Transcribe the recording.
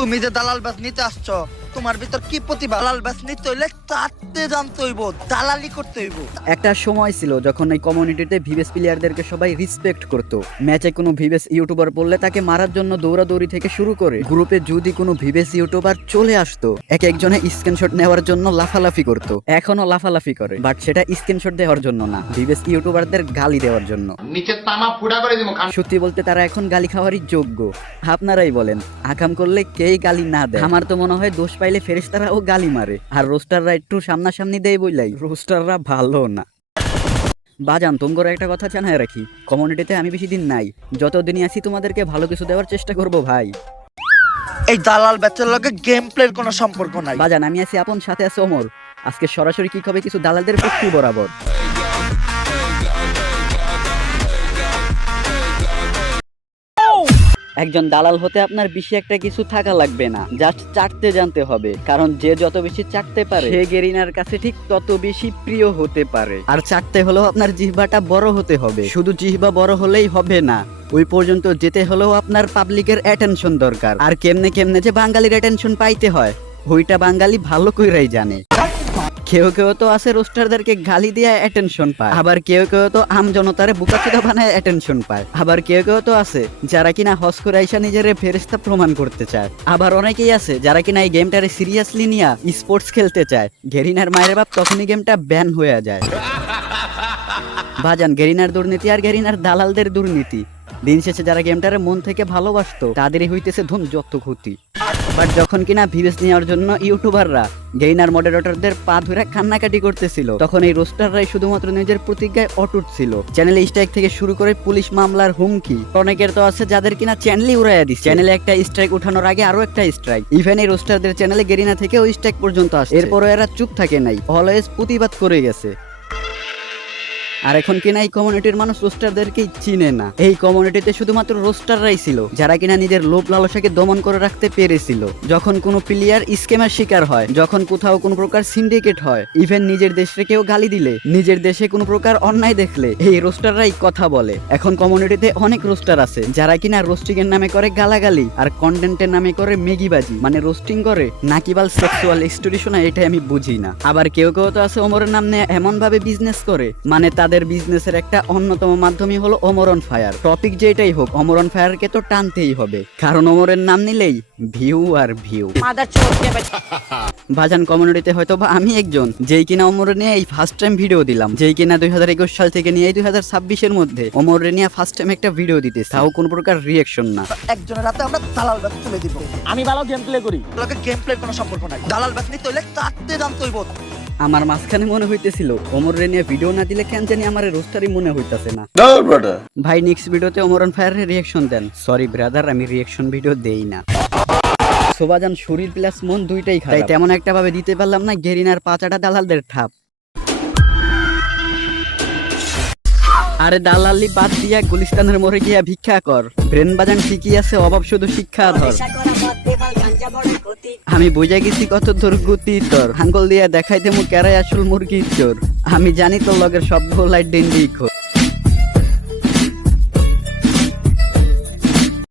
তুমি যে দালাল বাস নিতে আসছো, তোমার ভিতর কি প্রতিভা? দালাল বাস নিতে হইলে চাটতে জানতে হইব, দালালি করতে হইব। একটা সময় ছিল যখন এই কমিউনিটিতে ভিভেস প্লেয়ারদেরকে সবাই রেসপেক্ট করতো। ম্যাচে কোনো ভিভেস ইউটিউবার বললে তাকে মারার জন্য দৌড়াদৌড়ি থেকে শুরু করে গ্রুপে যদি কোনো ভিভেস ইউটিউবার চলে আসতো, এক একজনে স্ক্রিনশট নেওয়ার জন্য লাফালাফি করতো। এখনো লাফালাফি করে, বাট সেটা স্ক্রিনশট দেওয়ার জন্য না, ভিভেস ইউটিউবারদের গালি দেওয়ার জন্য। নিচে তামা ফুড়া করে দিব। সত্যি বলতে তারা এখন গালি খাওয়ারই যোগ্য। আপনারাই বলেন, আকাম করলে কেই গালি না দেয়? আমার তো মনে হয় দোষ পাইলে ফেরেশতারাও গালি মারে, আর রোস্টাররা একটু সামনাসামনি দেয় বইলাই রোস্টাররা ভালো না। বাজান, তোমরা একটা কথা জানায় রাখি, কমিউনিটিতে আমি বেশি দিন নাই, যতদিনই আছি তোমাদেরকে ভালো কিছু দেওয়ার চেষ্টা করব ভাই। এই দালাল ব্যাচের লগে গেম প্লের কোনো সম্পর্ক নাই। বাজান, আমি আছি আপন, সাথে আছে ওমর। আজকে সরাসরি কি হবে কিছু দালালদের পক্ষে বরাবর। একজন দালাল হতে আপনার বেশি একটা কিছু থাকা লাগবে না, জাস্ট চাটতে জানতে হবে। কারণ যে যত বেশি চাটতে পারে সে গেরিনার কাছে ঠিক তত বেশি প্রিয় হতে পারে। আর চাটতে হলেও আপনার জিহ্বাটা বড় হতে হবে। শুধু জিহ্বা বড় হলেই হবে না, ওই পর্যন্ত যেতে হলেও আপনার পাবলিকের অ্যাটেনশন দরকার। আর কেমনে কেমনে যে বাঙালির অ্যাটেনশন পাইতে হয় ওইটা বাঙালি ভালো কইরাই জানে। কেউ কেউ তো আছে রোস্টারদেরকে গালি দিয়ে অ্যাটেনশন পায়, আবার কেউ কেউ তো আম জনতারে বুকাচুদা বানায় অ্যাটেনশন পায়, আবার কেউ কেউ তো আছে যারা কিনা হস করে আইসা নিজের ফেরেশতা প্রমাণ করতে চায়, আবার অনেকেই আছে যারা কিনা এই গেমটারে সিরিয়াসলি নিয়া স্পোর্টস খেলতে চায়। গেরিনার মায়ের বাপ তখনই গেমটা ব্যান হয়ে যায়। বাজান, গেরিনার দুর্নীতি আর গেরিনার দালালদের দুর্নীতি। দিন শেষে যারা গেমটারে মন থেকে ভালোবাসতো তাদেরই হইতেছে ধন যত ক্ষতি। বাট যখন কিনা ভিউজ নেওয়ার জন্য ইউটিউবাররা গেইনার মডারেটরদের পা ধরে কান্নাকাটি করতেছিল, তখন এই রোস্টাররাই শুধুমাত্র নিজের প্রতিজ্ঞায় অটুট ছিল। চ্যানেলে স্ট্রাইক থেকে শুরু করে পুলিশ মামলার হুমকি। অনেকের তো আছে যাদের কিনা চ্যানেলই উড়াইয়া দিচ্ছে। চ্যানেলে একটা স্ট্রাইক উঠানোর আগে আরো একটা স্ট্রাইক। ইভেন এই রোস্টারদের চ্যানেলে গেরিনা থেকে ওই স্ট্রাইক পর্যন্ত আসছে। এরপরও এরা চুপ থাকে নাই, অলওয়েজ প্রতিবাদ করে গেছে। আর এখন কিনা এই কমিউনিটির মানুষ রোস্টারদেরকেই চিনে না। এই কমিউনিটিতে শুধুমাত্র রোস্টাররাই ছিল যারা কিনা নিজের লোভ লালসাকে দমন করে রাখতে পেরেছিল। যখন কোনো প্লেয়ার স্ক্যামের শিকার হয়, যখন কোথাও কোনো প্রকার সিন্ডিকেট হয়, ইভেন নিজের দেশে কেউ গালি দিলে, নিজের দেশে কোনো প্রকার অন্যায় দেখলে এই রোস্টাররাই কথা বলে। এখন কমিউনিটিতে অনেক রোস্টার আছে যারা কিনা রোস্টিং এর নামে করে গালাগালি আর কন্টেন্টের নামে করে মেগিবাজি, মানে রোস্টিং করে নাকিবাল সেক্সুয়াল স্টোরি শোনা, এটাই আমি বুঝি না। আবার কেউ কেউ তো আছে ওমরের নাম নিয়ে এমন ভাবে বিজনেস করে, মানে তাদের বিজনেসের একটা অন্যতম মাধ্যমই হলো ওমর অন ফায়ার। টপিক যেটাই হোক, ওমর অন ফায়ারকে তো টানতেই হবে, কারণ ওমরের নাম নিলেই ভিউ আর ভিউ। ভাজান, কমিউনিটিতে হয়তো বা আমি একজন যেই কিনা ওমরে নিয়ে এই ফার্স্ট টাইম ভিডিও দিলাম, যেই কিনা 2021 সাল থেকে নিয়ে 2026 মধ্যে ওমরে নিয়ে ফার্স্ট টাইম একটা ভিডিও দিতে, তাও কোনো প্রকার রিঅ্যাকশন না। একজনের রাতে আমরা দালাল ব্যাচ তুলে দিব। আমি ভালো গেম প্লে করি, লগে গেম প্লের কোনো সম্পর্ক নাই। দালাল ব্যাচ নিতে হইলে চাটতে জানতে হইব। আমার মাঝখানে মনে হইতেছিল ওমর রে নিয়ে ভিডিও না দিলে কেন জানি আমার রোস্টারই মনে হইতাছে না। ভাই, নেক্সট ভিডিওতে ওমর অন ফায়ারের রিঅ্যাকশন দেন। সরি ব্রাদার, আমি রিঅ্যাকশন ভিডিও দেই না। সোবাজান, শরীর প্লাস মন দুইটাই খারাপ, তাই তেমন একটা ভাবে দিতে পারলাম না গেরিনার পাচাটা দালালদের ঠাপ। আরে দালালি বাদ দিয়া গুলিস্তানের মোড়ে গিয়া ভিক্ষা কর। ব্রেন বাজান ঠিকই আছে, অভাব শুধু শিক্ষা ধর। আমি বুঝা গেছি কত তোর গতি তোর, আঙ্গুল দিয়া দেখাই দেমু কেরাই আসল মুরগির চোর। আমি জানি তোর লগের সব গোলাই ডেন্ডি খোর।